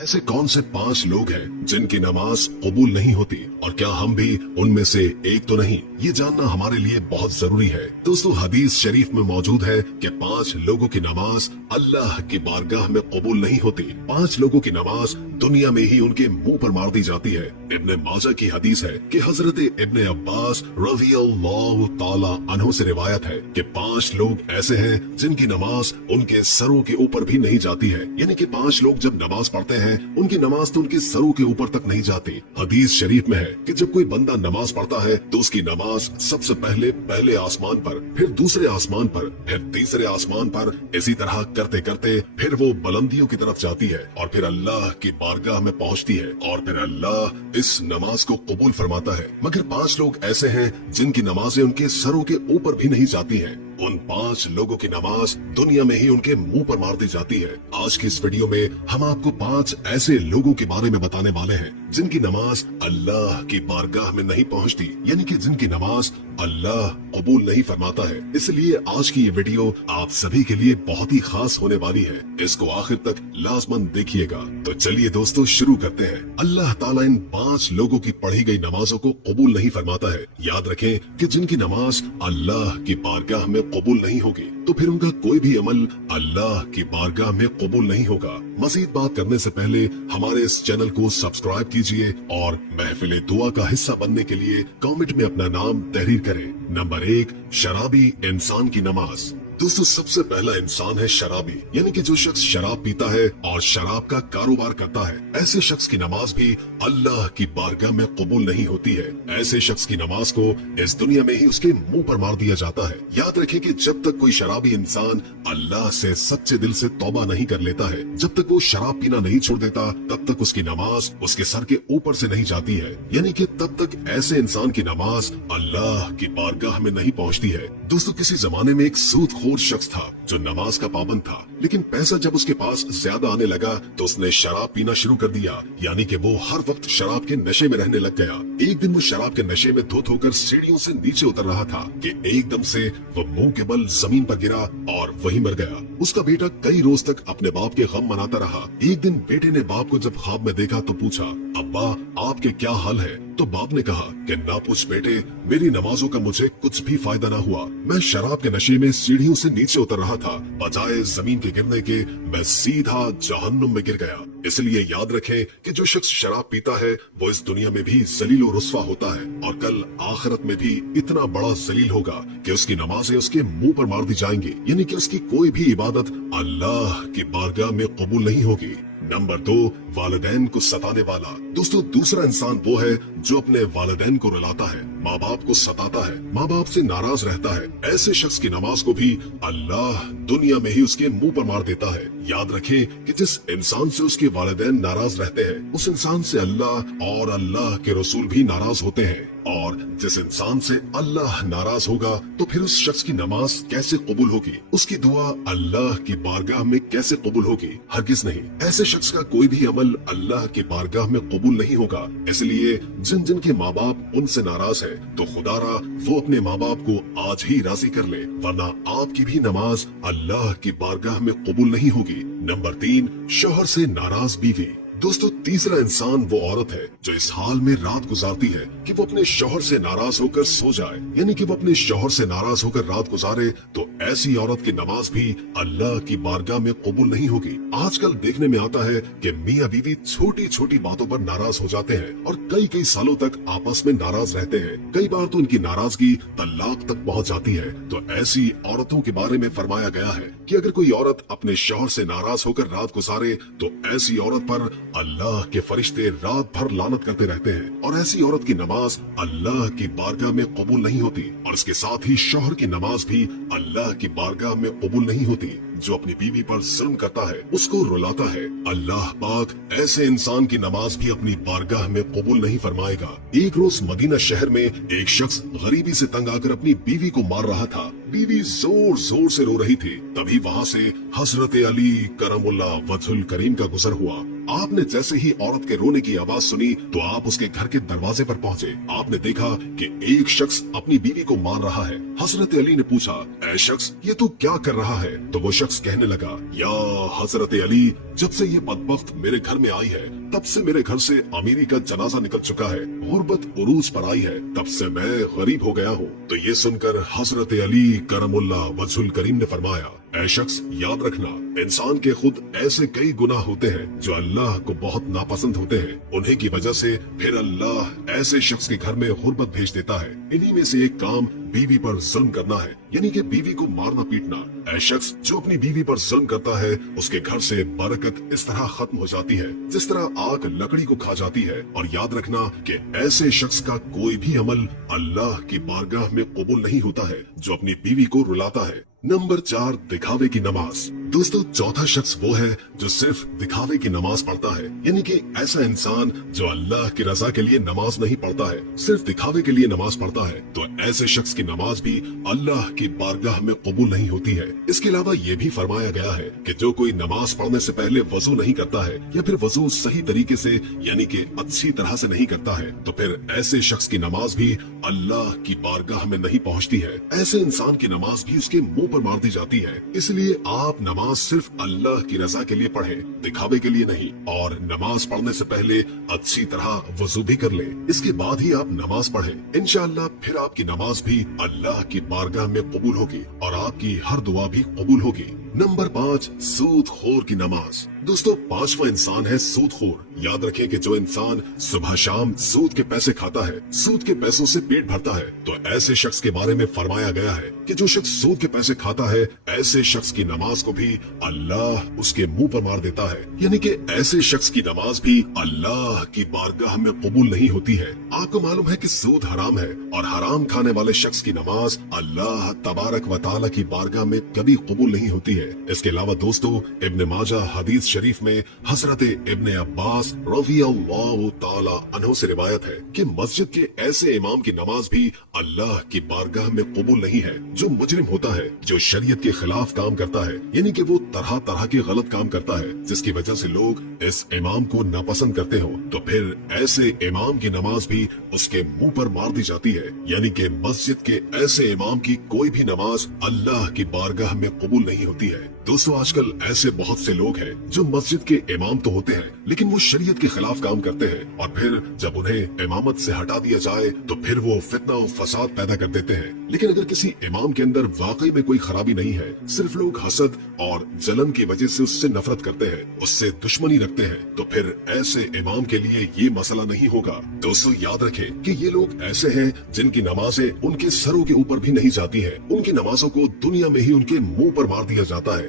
ऐसे कौन से 5 लोग हैं जिनकी नमाज कबूल नहीं होती और क्या हम भी उनमें से एक तो नहीं, ये जानना हमारे लिए बहुत जरूरी है। दोस्तों, हदीस शरीफ में मौजूद है कि 5 लोगों की नमाज अल्लाह की बारगाह में कबूल नहीं होती। 5 लोगों की नमाज दुनिया में ही उनके मुंह पर मार दी जाती है। इब्ने माजा की हदीस है कि हजरत इब्ने अब्बास रज़ियल्लाहु ताला अन्हु से रिवायत है कि 5 लोग ऐसे हैं जिनकी नमाज उनके सरों के ऊपर भी नहीं जाती है। यानी कि 5 लोग जब नमाज पढ़ते हैं उनकी नमाज तो उनके सरों के ऊपर तक नहीं जाती। हदीस शरीफ में है कि जब कोई बंदा नमाज पढ़ता है तो उसकी नमाज सबसे पहले आसमान पर, फिर दूसरे आसमान पर, फिर तीसरे आसमान पर, इसी तरह करते करते फिर वो बुलंदियों की तरफ जाती है और फिर अल्लाह की बारगाह में पहुंचती है और फिर अल्लाह इस नमाज को कबूल फरमाता है। मगर 5 लोग ऐसे हैं जिनकी नमाजें उनके सरों के ऊपर भी नहीं जाती हैं। उन 5 लोगों की नमाज दुनिया में ही उनके मुंह पर मार दी जाती है। आज की इस वीडियो में हम आपको 5 ऐसे लोगों के बारे में बताने वाले हैं जिनकी नमाज अल्लाह की बारगाह में नहीं पहुंचती, यानी कि जिनकी नमाज अल्लाह कबूल नहीं फरमाता है। इसलिए आज की ये वीडियो आप सभी के लिए बहुत ही खास होने वाली है। इसको आखिर तक लाजमन देखिएगा। तो चलिए दोस्तों, शुरू करते हैं। अल्लाह ताला इन 5 लोगों की पढ़ी गई नमाजों को कबूल नहीं फरमाता है। याद रखें कि जिनकी नमाज अल्लाह की बारगाह में कबूल नहीं होगी तो फिर उनका कोई भी अमल अल्लाह की बारगाह में कबूल नहीं होगा। मजीद बात करने से पहले हमारे इस चैनल को सब्सक्राइब कीजिए और महफिल दुआ का हिस्सा बनने के लिए कमेंट में अपना नाम तहरीर करें। नंबर 1, शराबी इंसान की नमाज। दोस्तों, सबसे पहला इंसान है शराबी, यानी कि जो शख्स शराब पीता है और शराब का कारोबार करता है। ऐसे शख्स की नमाज भी अल्लाह की बारगाह में कबूल नहीं होती है। ऐसे शख्स की नमाज को इस दुनिया में ही उसके मुंह पर मार दिया जाता है। याद रखें कि जब तक कोई शराबी इंसान अल्लाह से सच्चे दिल से तौबा नहीं कर लेता है, जब तक वो शराब पीना नहीं छोड़ देता, तब तक उसकी नमाज उसके सर के ऊपर से नहीं जाती है। यानी कि तब तक ऐसे इंसान की नमाज अल्लाह की बारगाह में नहीं पहुंचती है। दोस्तों, किसी जमाने में एक सूदखोर शख्स था जो नमाज का पाबंद था, लेकिन पैसा जब उसके पास ज्यादा आने लगा तो उसने शराब पीना शुरू कर दिया। यानी कि वो हर वक्त शराब के नशे में रहने लग गया। एक दिन वो शराब के नशे में धुत होकर सीढ़ियों से नीचे उतर रहा था कि एकदम से वो मुंह के बल जमीन पर गिरा और वहीं मर गया। उसका बेटा कई रोज तक अपने बाप के गम मनाता रहा। एक दिन बेटे ने बाप को जब ख्वाब में देखा तो पूछा, अब्बा आपके क्या हाल है? तो बाप ने कहा कि ना पूछ बेटे, मेरी नमाजों का मुझे कुछ भी फायदा ना हुआ। मैं शराब के नशे में सीढ़ियों से नीचे उतर रहा था, बजाय जमीन के गिरने के मैं सीधा जहन्नुम में गिर गया। इसलिए याद रखें कि जो शख्स शराब पीता है वो इस दुनिया में भी जलील और रुस्वा होता है और कल आखिरत में भी इतना बड़ा जलील होगा कि उसकी नमाजें उसके मुंह पर मार दी जाएंगी। यानी कि उसकी कोई भी इबादत अल्लाह की बारगाह में कबूल नहीं होगी। नंबर 2, वालिदैन को सताने वाला। दोस्तों, दूसरा इंसान वो है जो अपने वालिदैन को रुलाता है, माँ बाप को सताता है, माँ बाप से नाराज रहता है। ऐसे शख्स की नमाज को भी अल्लाह दुनिया में ही उसके मुंह पर मार देता है। याद रखें कि जिस इंसान से उसके वालिदैन नाराज रहते हैं उस इंसान से अल्लाह और अल्लाह के रसूल भी नाराज होते हैं, और जिस इंसान से अल्लाह नाराज होगा तो फिर उस शख्स की नमाज कैसे कबूल होगी? उसकी दुआ अल्लाह की बारगाह में कैसे कबूल होगी? हरगिज नहीं। ऐसे शख्स का कोई भी अमल अल्लाह की बारगाह में कबूल नहीं होगा। इसलिए जिन जिन के माँ बाप उनसे नाराज है तो खुदारा वो अपने माँ बाप को आज ही राजी कर ले, वरना आपकी भी नमाज अल्लाह की बारगाह में कबूल नहीं होगी। नंबर 3, शौहर से नाराज बीवी। दोस्तों, तीसरा इंसान वो औरत है जो इस हाल में रात गुजारती है कि वो अपने शौहर से नाराज होकर सो जाए, यानी कि वो अपने शौहर से नाराज होकर रात गुजारे, तो ऐसी औरत की नमाज भी अल्लाह की बारगाह में कबूल नहीं होगी। आजकल देखने में आता है कि मियाँ बीवी छोटी छोटी बातों पर नाराज हो जाते हैं और कई कई सालों तक आपस में नाराज रहते हैं। कई बार तो उनकी नाराजगी तलाक तक पहुँच जाती है। तो ऐसी औरतों के बारे में फरमाया गया है कि अगर कोई औरत अपने शौहर से नाराज होकर रात गुजारे तो ऐसी औरत पर अल्लाह के फरिश्ते रात भर लानत करते रहते हैं और ऐसी औरत की नमाज अल्लाह की बारगाह में कबूल नहीं होती। और इसके साथ ही शौहर की नमाज भी अल्लाह की बारगाह में कबूल नहीं होती। जो अपनी बीवी पर जुल्म करता है उसको रुलाता है, अल्लाह पाक ऐसे इंसान की नमाज भी अपनी बारगाह में कबूल नहीं फरमाएगा। एक रोज मदीना शहर में एक शख्स गरीबी से तंग आकर अपनी बीवी को मार रहा था। बीवी जोर जोर से रो रही थी। तभी वहाँ से हजरत अली करमुल्लाह वजहुल करीम का गुजर हुआ। आपने जैसे ही औरत के रोने की आवाज सुनी तो आप उसके घर के दरवाजे पर पहुंचे। आपने देखा कि एक शख्स अपनी बीवी को मार रहा है। हजरत अली ने पूछा, ऐ शख्स, ये तू क्या कर रहा है? तो वो शख्स कहने लगा, या हजरत अली, जब से ये बदबख्त मेरे घर में आई है तब से मेरे घर से अमीरी का जनाजा निकल चुका है, गुर्बत उरूज पर आई है, तब से मैं गरीब हो गया हूँ। तो ये सुनकर हजरत अली करमुल्लाह वजहुल करीम ने फरमाया, ऐ शख्स, याद रखना, इंसान के खुद ऐसे कई गुनाह होते हैं जो अल्लाह को बहुत नापसंद होते हैं। उन्हीं की वजह से फिर अल्लाह ऐसे शख्स के घर में गुर्बत भेज देता है। इन्हीं में से एक काम बीवी पर जुल्म करना है, यानी कि बीवी को मारना पीटना। ऐ शख्स जो अपनी बीवी पर जुल्म करता है उसके घर से बरकत इस तरह खत्म हो जाती है जिस तरह आग लकड़ी को खा जाती है। और याद रखना कि ऐसे शख्स का कोई भी अमल अल्लाह की बारगाह में कबूल नहीं होता है जो अपनी बीवी को रुलाता है। नंबर 4, दिखावे की नमाज। दोस्तों, चौथा शख्स वो है जो सिर्फ दिखावे की नमाज पढ़ता है, यानी कि ऐसा इंसान जो अल्लाह की रजा के लिए नमाज नहीं पढ़ता है, सिर्फ दिखावे के लिए नमाज पढ़ता है। तो ऐसे शख्स की नमाज भी अल्लाह की बारगाह में कबूल नहीं होती है। इसके अलावा ये भी फरमाया गया है कि जो कोई नमाज पढ़ने से पहले वजू नहीं करता है या फिर वजू सही तरीके से यानी कि अच्छी तरह से नहीं करता है तो फिर ऐसे शख्स की नमाज भी अल्लाह की बारगाह में नहीं पहुंचती है। ऐसे इंसान की नमाज भी उसके मुंह पर मार दी जाती है। इसलिए आप नमाज सिर्फ अल्लाह की रजा के लिए पढ़ें, दिखावे के लिए नहीं। और नमाज पढ़ने से पहले अच्छी तरह वजू भी कर लें, इसके बाद ही आप नमाज पढ़ें। इंशाअल्लाह फिर आपकी नमाज भी अल्लाह की बारगाह में कबूल होगी और आपकी हर दुआ भी कबूल होगी। नंबर 5, सूदखोर की नमाज। दोस्तों, 5वां इंसान है सूदखोर। याद रखें कि जो इंसान सुबह शाम सूद के पैसे खाता है, सूद के पैसों से पेट भरता है, तो ऐसे शख्स के बारे में फरमाया गया है कि जो शख्स सूद के पैसे खाता है, ऐसे शख्स की नमाज को भी अल्लाह उसके मुंह पर मार देता है। यानी कि ऐसे शख्स की नमाज भी अल्लाह की बारगाह में कबूल नहीं होती है। आपको मालूम है कि सूद हराम है और हराम खाने वाले शख्स की नमाज अल्लाह तबारक व तआला की बारगाह में कभी कबूल नहीं होती है। इसके अलावा दोस्तों, इब्न माजा हदीस शरीफ में हजरत इब्न अब्बास रज़ियल्लाहु ताला अन्हु से रिवायत है कि मस्जिद के ऐसे इमाम की नमाज भी अल्लाह की बारगाह में कबूल नहीं है जो मुजरिम होता है, जो शरीयत के खिलाफ काम करता है, यानी कि वो तरह तरह के गलत काम करता है जिसकी वजह से लोग इस इमाम को नापसंद करते हो। तो फिर ऐसे इमाम की नमाज भी उसके मुंह पर मार दी जाती है। यानी कि मस्जिद के ऐसे इमाम की कोई भी नमाज अल्लाह की बारगाह में कबूल नहीं होती है। दोस्तों, आजकल ऐसे बहुत से लोग हैं जो मस्जिद के इमाम तो होते हैं लेकिन वो शरीयत के खिलाफ काम करते हैं और फिर जब उन्हें इमामत से हटा दिया जाए तो फिर वो फितना और फसाद पैदा कर देते हैं। लेकिन अगर किसी इमाम के अंदर वाकई में कोई खराबी नहीं है, सिर्फ लोग हसद और जलन की वजह से उससे नफरत करते हैं, उससे दुश्मनी रखते हैं, तो फिर ऐसे इमाम के लिए ये मसला नहीं होगा। दोस्तों, याद रखें कि ये लोग ऐसे हैं जिनकी नमाजें उनके सरों के ऊपर भी नहीं जाती है। उनकी नमाजों को दुनिया में ही उनके मुंह पर मार दिया जाता है।